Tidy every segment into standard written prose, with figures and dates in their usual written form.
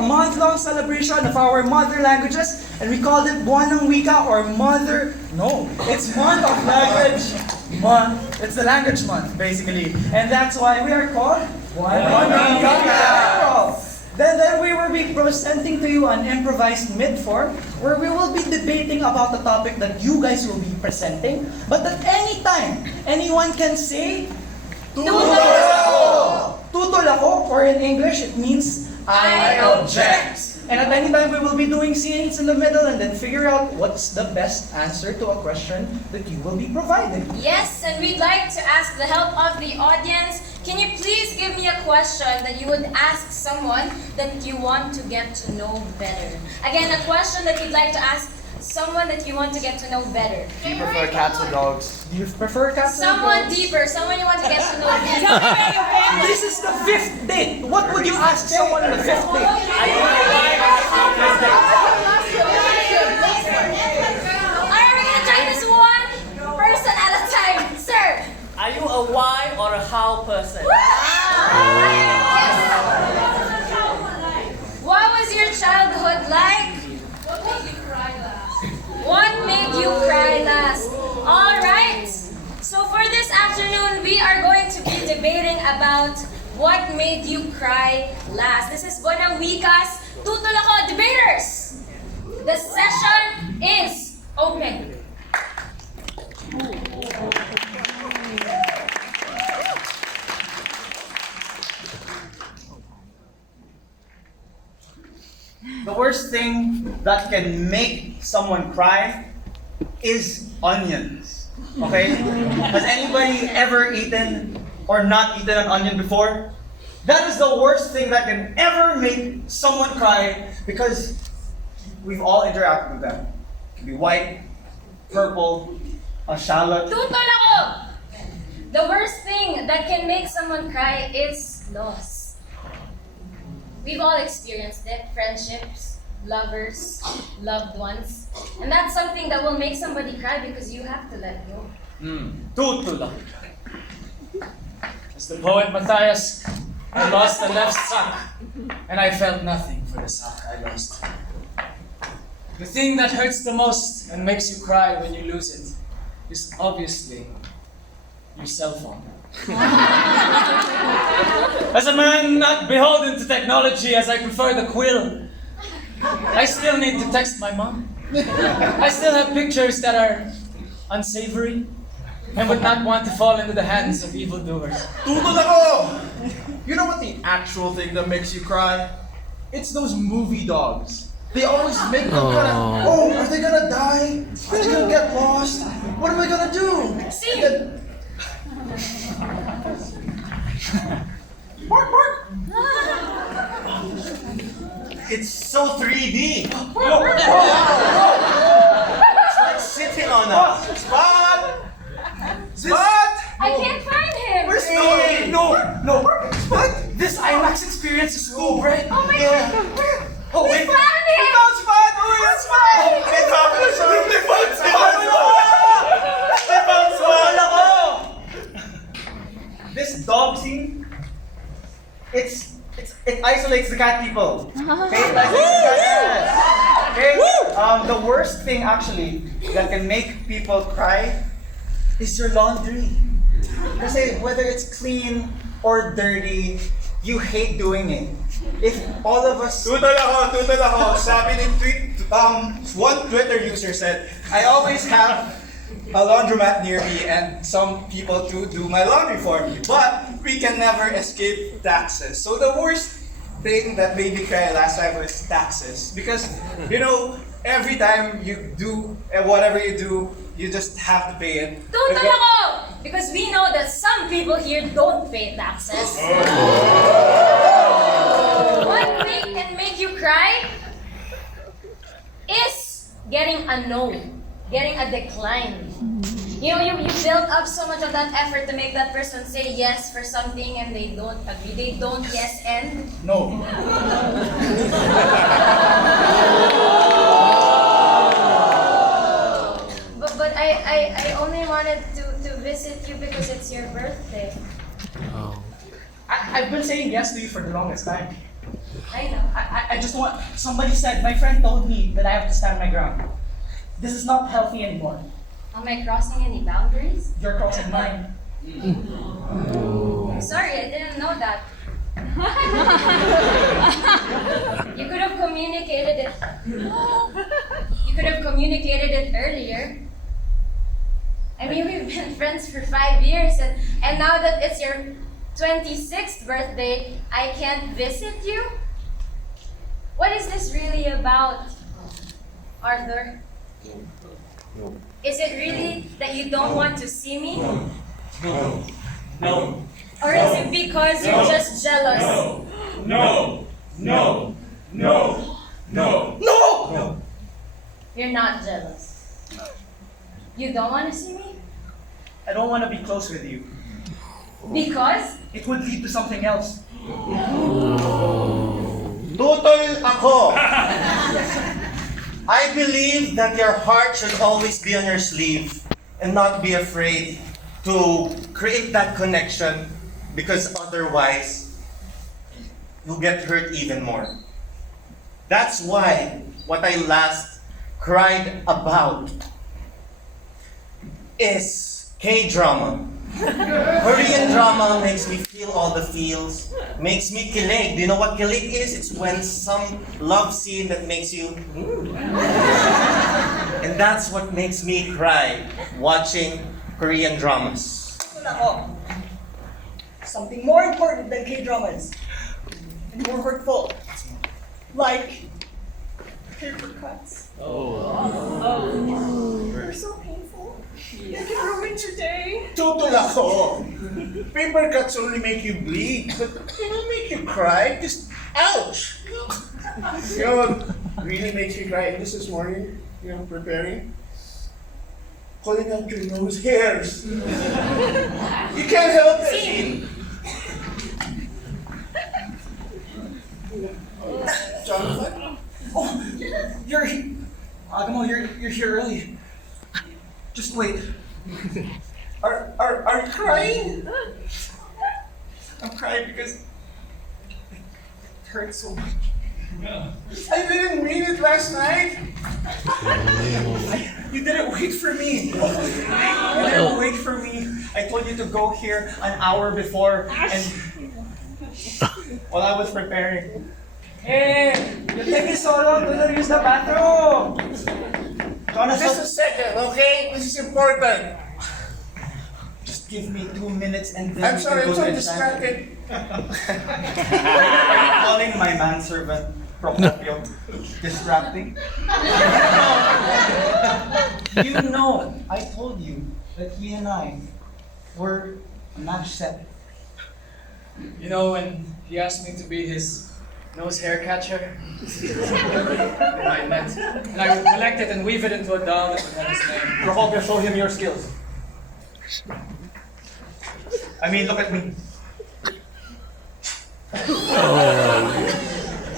a month-long celebration of our mother languages, and we called it Buwan ng Wika or Mother. No, it's Month of Language Month. It's the language month, basically, and that's why we are called Buwan ng Wika. Then we will be presenting to you an improvised mid-form where we will be debating about the topic that you guys will be presenting, but at any time, anyone can say, Tutol ako! Tutol ako, or in English, it means, I object! And at any time, we will be doing scenes in the middle and then figure out what's the best answer to a question that you will be providing. Yes, and we'd like to ask the help of the audience. Can you please give me a question that you would ask someone that you want to get to know better? Again, a question that you'd like to ask someone that you want to get to know better. Do you prefer cats or dogs? Do you prefer cats or Someone dogs? deeper, someone you want to get to know better. This is the 5th date. What would you ask someone on the 5th date? Alright, we're gonna try this one person at a time. Sir! Are you a why or a how person? What was your childhood like? What made you cry last? Alright, so for this afternoon, we are going to be debating about what made you cry last. This is Bonang Wikas, Tutol Ako, debaters! The session is open. The worst thing that can make someone cry is onions. Okay? Has anybody ever eaten or not eaten an onion before? That is the worst thing that can ever make someone cry because we've all interacted with them. It can be white, purple, a shallot. Tutol Ako! The worst thing that can make someone cry is loss. We've all experienced it, friendships, lovers, loved ones. And that's something that will make somebody cry because you have to let go. Tutol ako. As the poet Matthias, I lost the left sock, and I felt nothing for the sock I lost. The thing that hurts the most and makes you cry when you lose it is obviously your cell phone. As a man not beholden to technology as I prefer the quill, I still need to text my mom. I still have pictures that are unsavory and would not want to fall into the hands of evildoers. Tutol ako! You know what the actual thing that makes you cry? It's those movie dogs. They always make them kind of, oh, are they gonna die? Are they gonna get lost? What am I gonna do? See? Bark, bark! It's so 3D. It's like sitting on us. Spot! Spot! I can't find him! Where's no, Spot! This IMAX experience is so bright. Oh my god! Oh, We wait. found him! Found Spot! Oh, yes, Spot! They found Spot! They found Spot! They found Spot! This dog scene, it isolates the cat people. Okay? It isolates the cat people. Okay? The worst thing actually that can make people cry is your laundry. Kasi whether it's clean or dirty, you hate doing it. If all of us... Tutol ako. Sabi ni one Twitter user said, I always have a laundromat near me and some people to do my laundry for me, but we can never escape taxes. So the worst thing that made me cry last time was taxes. Because, you know, every time you do whatever you do, you just have to pay it. Tutol Ako! Because we know that some people here don't pay taxes. One thing can make you cry is getting a no, getting a decline. You know, you build up so much of that effort to make that person say yes for something and they don't agree. They don't yes and No. But I only wanted to visit you because it's your birthday. I've been saying yes to you for the longest time. I know. I just want, somebody said, my friend told me that I have to stand my ground. This is not healthy anymore. Am I crossing any boundaries? You're crossing mine. Sorry, I didn't know that. You could have communicated it. You could have communicated it earlier. I mean, we've been friends for 5 years, and now that it's your 26th birthday, I can't visit you? What is this really about, Arthur? Is it really that you don't want to see me? No. Or is it because you're just jealous? No. You're not jealous. You don't want to see me? I don't want to be close with you. Because? It would lead to something else. Tutol ako. I believe that your heart should always be on your sleeve and not be afraid to create that connection, because otherwise you'll get hurt even more. That's why what I last cried about is K-drama. Korean drama makes me feel all the feels, makes me kilig. Do you know what kilig is? It's when some love scene that makes you... And that's what makes me cry, watching Korean dramas. Nako. Something more important than K-dramas. And more hurtful. Like paper cuts. They're so painful. They can ruin your day. Tutol ako. Paper cuts only make you bleed, but they don't make you cry. Just ouch. You know what really makes me cry just this morning? You know, preparing. Pulling out your nose hairs. You can't help it. Jonathan? Oh, you're here early. Just wait. Are you crying? I'm crying because it hurts so much. I didn't mean it last night. You didn't wait for me. You didn't wait for me. I told you to go here an hour before, and while I was preparing. Hey, you're taking so long to use the bathroom. Just a second, okay? This is important. Just give me 2 minutes and then I'm we sorry, can I'm go so to the distracted. Are you calling my manservant Procopio distracting? You know, I told you that he and I were a match set. You know, when he asked me to be his nose hair catcher, I met, and I would collect it and weave it into a doll that would have his name. Procopio, show him your skills. I mean, look at me.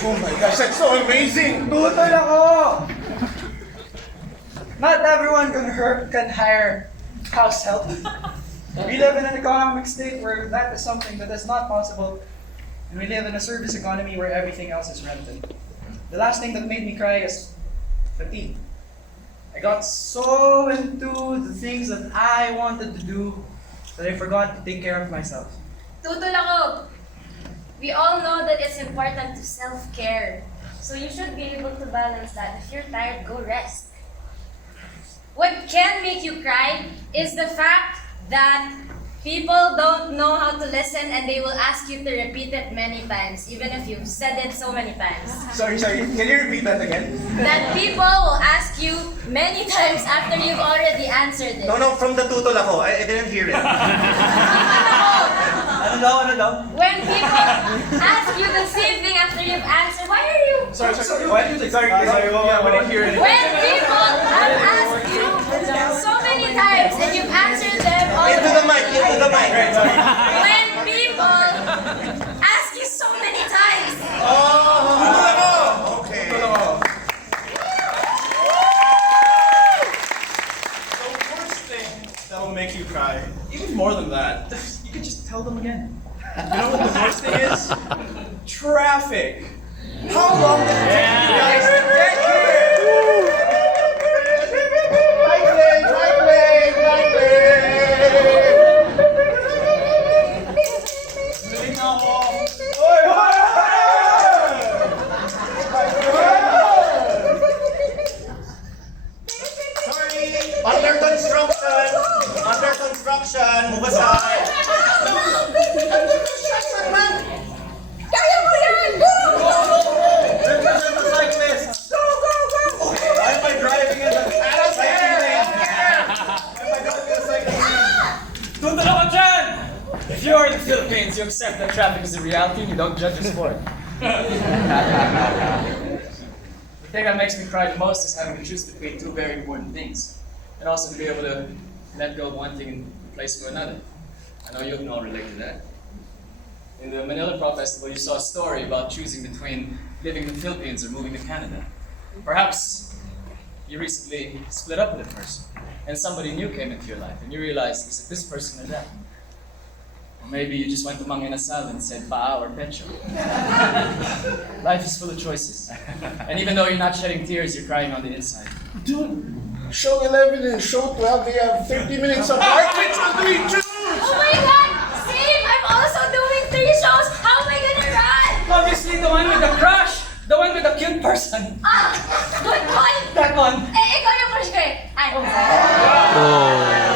Oh my gosh, that's so amazing! Tutol ako! Not everyone can hire house help. We live in an economic state where that is something that is not possible. And we live in a service economy where everything else is rented. The last thing that made me cry is fatigue. I got so into the things that I wanted to do that I forgot to take care of myself. Tutol ako. We all know that it's important to self-care. So you should be able to balance that. If you're tired, go rest. What can make you cry is the fact that people don't know how to listen and they will ask you to repeat it many times, even if you've said it so many times. Sorry, can you repeat that again? That people will ask you many times after you've already answered it. No, from the tutol ako. I didn't hear it. Ano daw? When people ask you the same thing after you've answered, why are you? Sorry, I didn't hear it. When people have asked you so many times and you've answered them all Into the mic. when people ask you so many times. Okay. The worst thing that will make you cry, even more than that, You could just tell them again. you know what the worst thing is? Traffic. How long did it take you guys to get here? Right leg, right leg, right leg. Galing na ako. Hoy, hoy, Sorry, under construction. Under construction. Move aside. Kaya mo yan! Go! Represent the cyclist. Go, go, go! Why am I driving in the cycling lane? Why am I driving in the cycling lane? Tutulong ka dyan! If you are in the Philippines, you accept that traffic is a reality and you don't judge us for it. The thing that makes me cry the most is having to choose between two very important things. And also to be able to let go of one thing in place for another. I know you can all relate to that. In the Manila Improv Festival, you saw a story about choosing between living in the Philippines or moving to Canada. Perhaps you recently split up with a person, and somebody new came into your life, and you realized, is it this person or that? Or maybe you just went to Mang Inasal and said paa or pecho. Life is full of choices. And even though you're not shedding tears, you're crying on the inside. Dude, show 11 and show 12, they have 30 minutes apart. Which one do we choose? Oh my God! Same! I'm also doing 3 shows! How am I gonna run? Obviously, the one with the crush! The one with the cute person! Ah! Good point! That one! Eh, ikaw yung crush ko eh. Ay, oh.